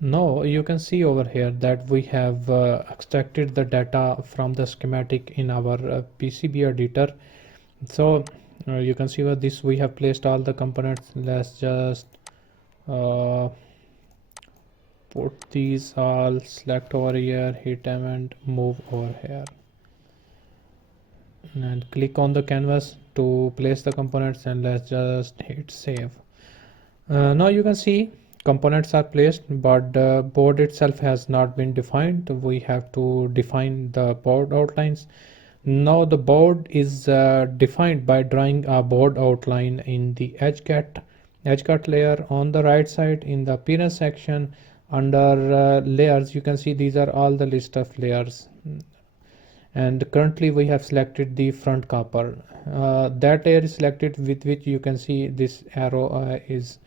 Now you can see over here that we have extracted the data from the schematic in our PCB editor. So you can see what this, we have placed all the components. Let's just put these all, select over here, hit M and move over here, and click on the canvas to place the components, and let's just hit save. Now you can see components are placed, but the board itself has not been defined. We have to define the board outlines. Now the board is defined by drawing a board outline in the edge cut layer on the right side. In the appearance section under layers, you can see these are all the list of layers, and currently we have selected the front copper. That layer is selected, with which you can see this arrow is.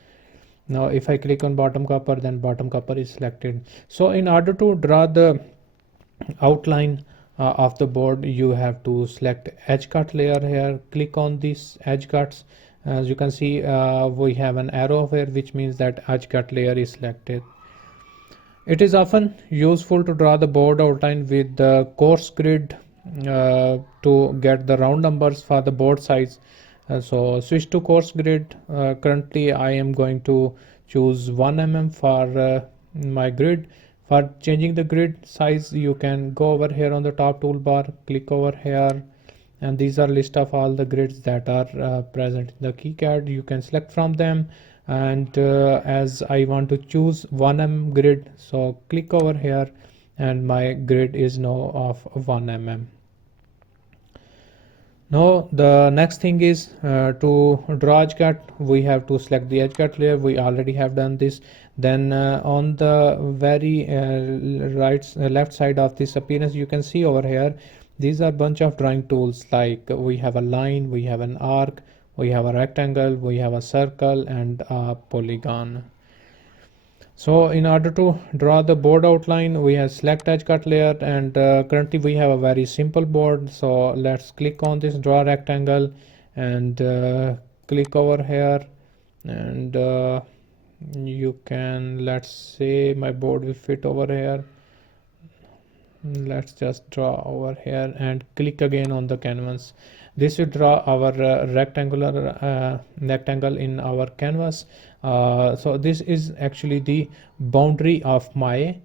Now if I click on bottom copper, then bottom copper is selected. So in order to draw the outline of the board, you have to select edge cut layer here, click on this edge cuts. As you can see, we have an arrow here, which means that edge cut layer is selected. It is often useful to draw the board outline with the coarse grid to get the round numbers for the board size. So switch to coarse grid. Currently I am going to choose 1 mm for my grid. For changing the grid size, you can go over here on the top toolbar, click over here, and these are list of all the grids that are present in the KiCad. You can select from them, and as I want to choose 1 mm grid, so click over here, and my grid is now of 1 mm. Now the next thing is to draw edge cut. We have to select the edge cut layer. We already have done this. Then on the very left side of this appearance, you can see over here, these are bunch of drawing tools. Like we have a line, we have an arc, we have a rectangle, we have a circle, and a polygon. So in order to draw the board outline, we have select edge cut layer, and currently we have a very simple board. So let's click on this draw rectangle, and click over here, and you can, let's say my board will fit over here. Let's just draw over here and click again on the canvas. This will draw our rectangle in our canvas. So this is actually the boundary of my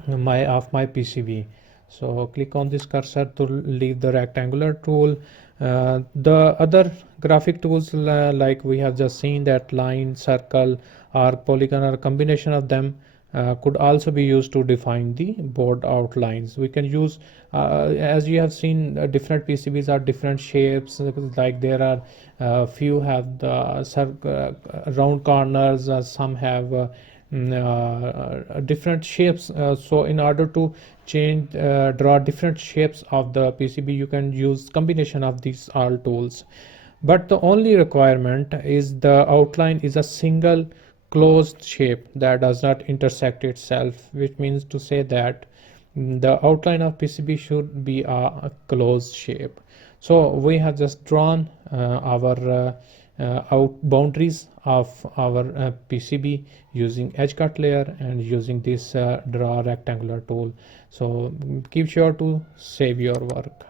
PCB. So click on this cursor to leave the rectangular tool. The other graphic tools, like we have just seen, that line, circle, arc, polygon, or a combination of them could also be used to define the board outlines. We can use, as you have seen, different PCBs are different shapes. Like there are few have the round corners, some have different shapes. So in order to change, draw different shapes of the PCB, you can use combination of these all tools. But the only requirement is the outline is a single closed shape that does not intersect itself, which means to say that the outline of PCB should be a closed shape. So we have just drawn our boundaries of our PCB using edge cut layer and using this draw rectangular tool. So keep sure to save your work.